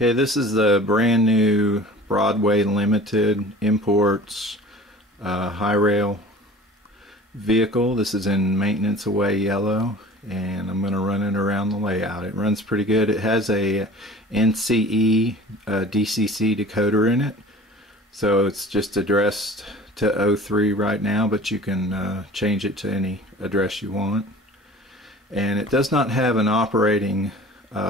Okay, this is the brand new Broadway Limited Imports Hi-rail vehicle. This is in maintenance away yellow, and I'm going to run it around the layout. It runs pretty good. It has a NCE DCC decoder in it, so it's just addressed to 03 right now, but you can change it to any address you want. And it does not have an operating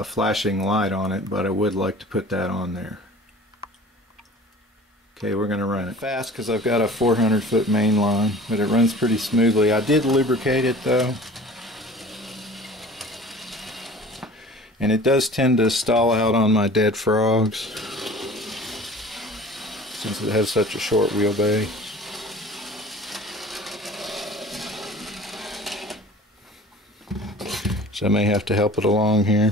flashing light on it, but I would like to put that on there. Okay, we're going to run it fast because I've got a 400-foot main line, but it runs pretty smoothly. I did lubricate it though, and it does tend to stall out on my dead frogs since it has such a short wheelbase. So I may have to help it along here.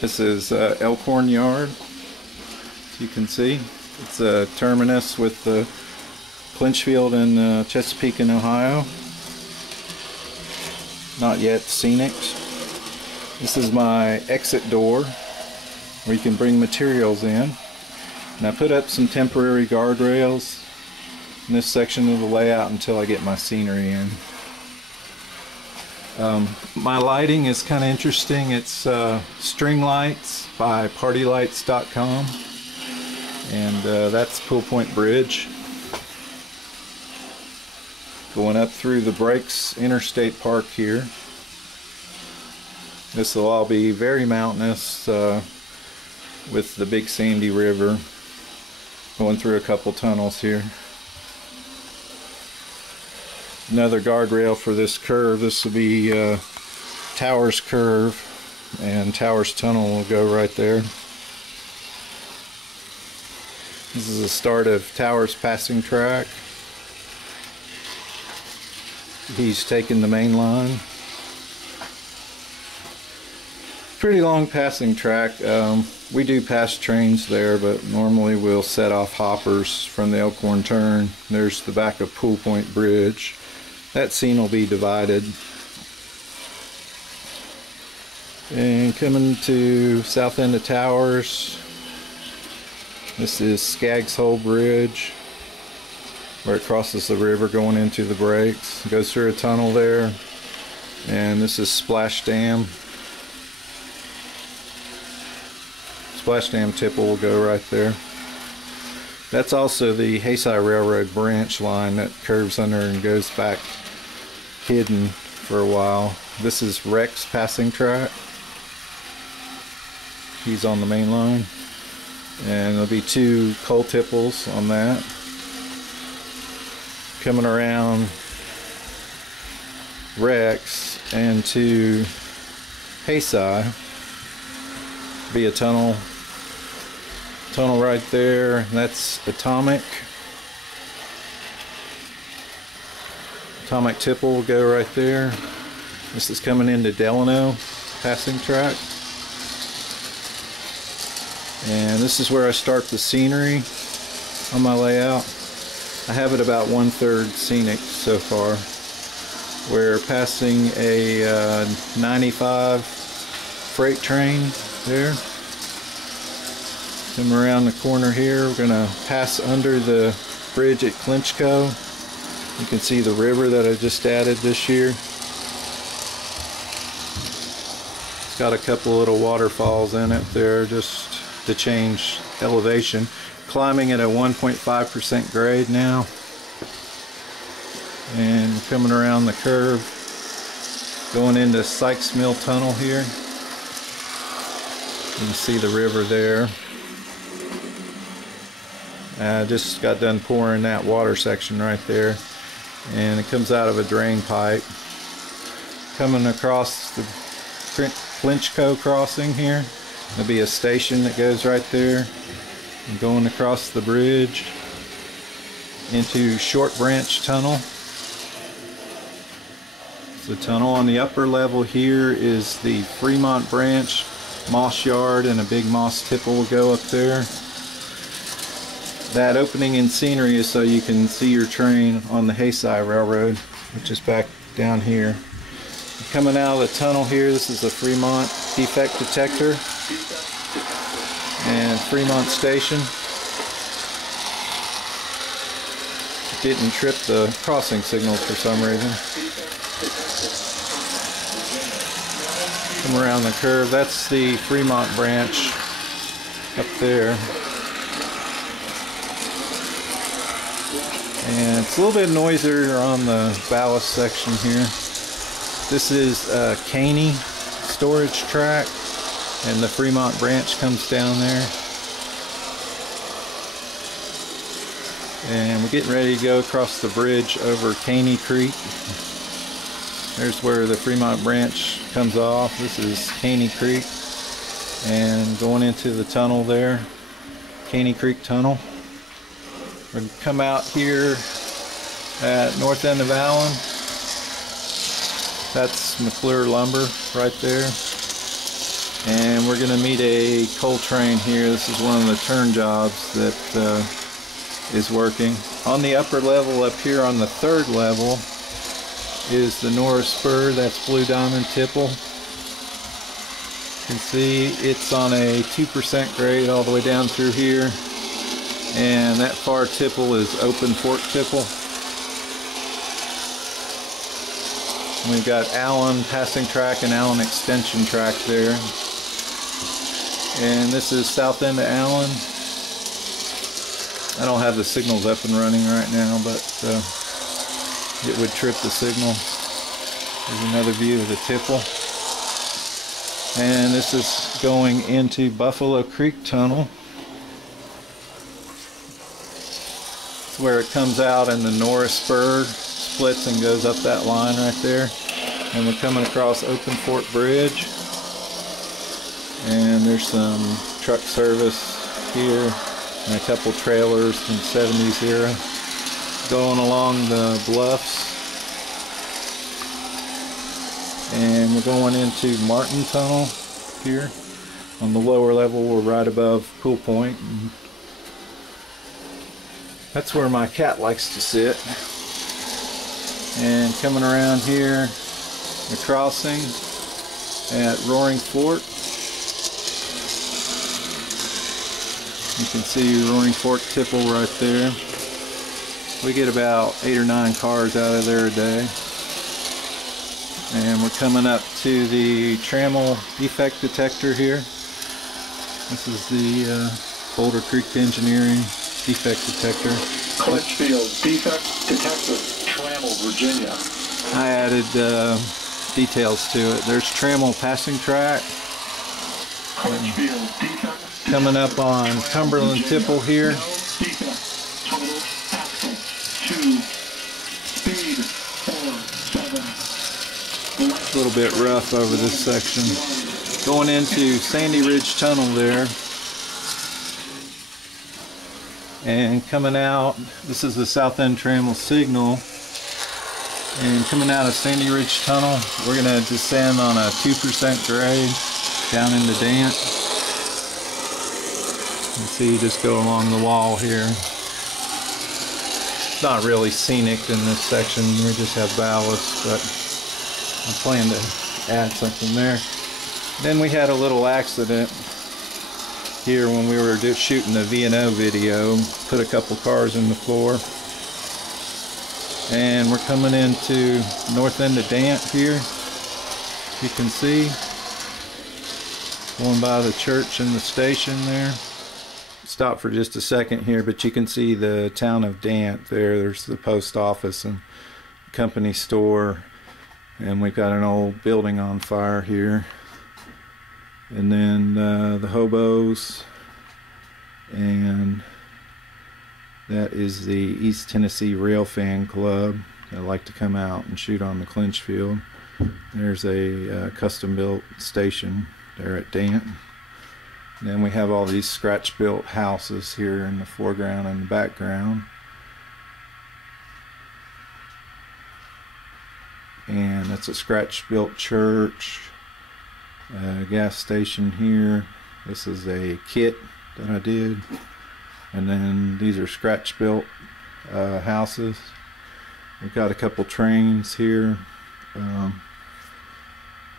This is Elkhorn Yard, as you can see. It's a terminus with the Clinchfield and Chesapeake in Ohio. Not yet scenic. This is my exit door, where you can bring materials in. And I put up some temporary guardrails in this section of the layout until I get my scenery in. My lighting is kind of interesting. It's string lights by partylights.com, and that's Pool Point Bridge going up through the Breaks Interstate Park here. This will all be very mountainous with the Big Sandy River going through a couple tunnels here. Another guardrail for this curve. This will be Towers Curve, and Towers Tunnel will go right there. This is the start of Towers Passing Track. He's taking the main line. Pretty long passing track. We do pass trains there, but normally we'll set off hoppers from the Elkhorn turn. There's the back of Pool Point Bridge. That scene will be divided. And coming to south end of Towers, this is Skaggs Hole Bridge, where it crosses the river going into the Breaks. It goes through a tunnel there. And this is Splash Dam. Splash Dam tipple will go right there. That's also the Haysi Railroad branch line that curves under and goes back hidden for a while. This is Rex Passing Track. He's on the main line. And there'll be two coal tipples on that. Coming around Rex and to Haysi, be a tunnel right there. That's Atomic tipple will go right there. This is coming into Delano Passing Track, and this is where I start the scenery on my layout. I have it about 1/3 scenic so far. We're passing a 95 freight train there. Come around the corner here, we're going to pass under the bridge at Clinchco. You can see the river that I just added this year. It's got a couple little waterfalls in it there just to change elevation. Climbing at a 1.5% grade now. And coming around the curve, going into Sykes Mill Tunnel here. You can see the river there. I just got done pouring that water section right there, and it comes out of a drain pipe. Coming across the Clinchco crossing here, there'll be a station that goes right there, and going across the bridge into Short Branch Tunnel. The tunnel on the upper level here is the Fremont Branch Moss Yard, and a big moss tipple will go up there. That opening in scenery is so you can see your train on the Hayside Railroad, which is back down here. Coming out of the tunnel here, this is the Fremont defect detector and Fremont Station. Didn't trip the crossing signals for some reason. Come around the curve, that's the Fremont branch up there. And it's a little bit noisier on the ballast section here. This is a Caney storage track, and the Fremont branch comes down there. And we're getting ready to go across the bridge over Caney Creek. There's where the Fremont branch comes off. This is Caney Creek. And going into the tunnel there, Caney Creek Tunnel. We're going to come out here at north end of Allen. That's McClure Lumber right there. And we're going to meet a coal train here. This is one of the turn jobs that is working. On the upper level up here on the third level is the Norris Spur. That's Blue Diamond Tipple. You can see it's on a 2% grade all the way down through here. And that far tipple is open fork tipple. We've got Allen passing track and Allen extension track there. And this is south end of Allen. I don't have the signals up and running right now, but it would trip the signal. There's another view of the tipple. And this is going into Buffalo Creek Tunnel. It's where it comes out and the Norris Spur splits and goes up that line right there. And we're coming across Open Fork Bridge. And there's some truck service here and a couple trailers from 70s era going along the bluffs. And we're going into Martin Tunnel here. On the lower level, we're right above Pool Point. That's where my cat likes to sit. And coming around here, the crossing at Roaring Fork. You can see Roaring Fork tipple right there. We get about 8 or 9 cars out of there a day. And we're coming up to the Trammell defect detector here. This is the Boulder Creek Engineering defect detector. Clinchfield defect detector, Trammell, Virginia. I added details to it. There's Trammell passing track. Clinchfield defect. Coming up on Cumberland Tipple here. Defect, total axle, 2, speed, 4, 7. It's a little bit rough over this section. Going into Sandy Ridge Tunnel there. And coming out, this is the South End Trammell signal. And coming out of Sandy Ridge Tunnel, we're going to descend on a 2% grade down into Dant. You can see you just go along the wall here. It's not really scenic in this section, we just have ballast, but I plan to add something there. Then we had a little accident here when we were just shooting the V&O video. Put a couple cars in the floor. And we're coming into north end of Dant here. You can see. Going by the church and the station there. Stop for just a second here, but you can see the town of Dant there. There's the post office and company store. And we've got an old building on fire here. And then the hobos, and that is the East Tennessee Rail Fan Club that like to come out and shoot on the Clinchfield. There's a custom built station there at Dant. And then we have all these scratch built houses here in the foreground and the background. And that's a scratch built church. Gas station here. This is a kit that I did. And then these are scratch built houses. We've got a couple trains here,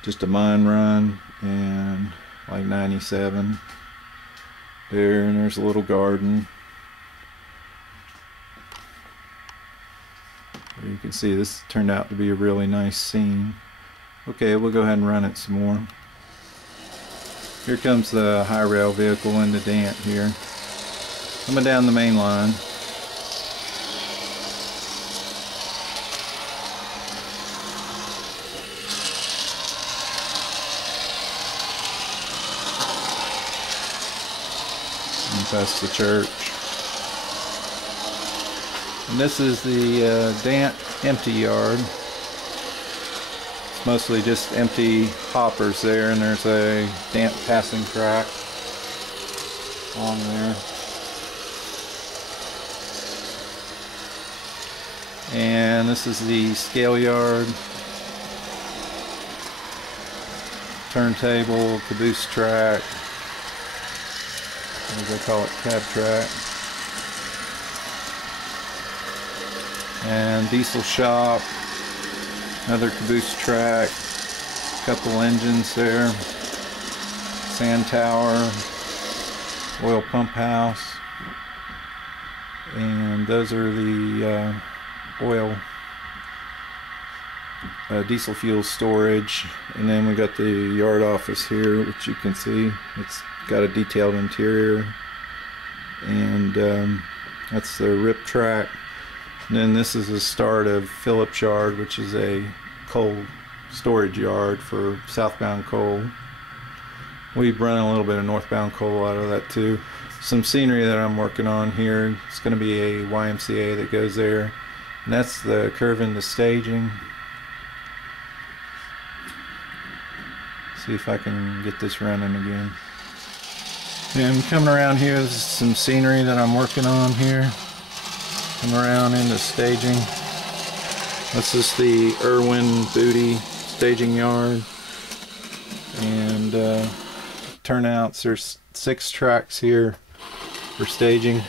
just a mine run and like 97 there, and there's a little garden. You can see this turned out to be a really nice scene. Okay, we'll go ahead and run it some more. Here comes the Hi-rail vehicle in the dant here. Coming down the main line. And past the church. And this is the dant empty yard. It's mostly just empty hoppers there, and there's a dant passing track along there. And this is the scale yard, turntable, caboose track, as they call it, cab track, and diesel shop, another caboose track, couple engines there, sand tower, oil pump house, and those are the oil diesel fuel storage. And then we got the yard office here, which you can see it's got a detailed interior, and that's the rip track. And then this is the start of Phillips Yard, which is a coal storage yard for southbound coal. We've run a little bit of northbound coal out of that too. Some scenery that I'm working on here. It's going to be a YMCA that goes there. And that's the curve into staging. See if I can get this running again. And coming around here, this is some scenery that I'm working on here. Come around into staging. This is the Irwin Booty staging yard. And turnouts, there's 6 tracks here for staging.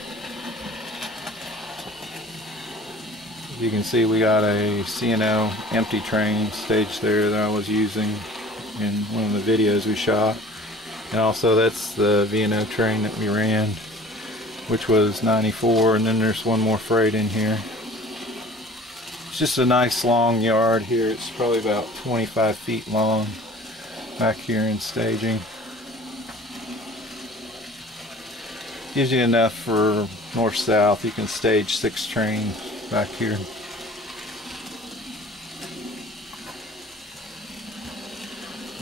You can see we got a C&O empty train staged there that I was using in one of the videos we shot. And also that's the V&O train that we ran, which was 94, and then there's one more freight in here. It's just a nice long yard here. It's probably about 25 feet long back here in staging. Gives you enough for north-south. You can stage 6 trains back here.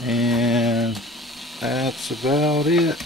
And that's about it.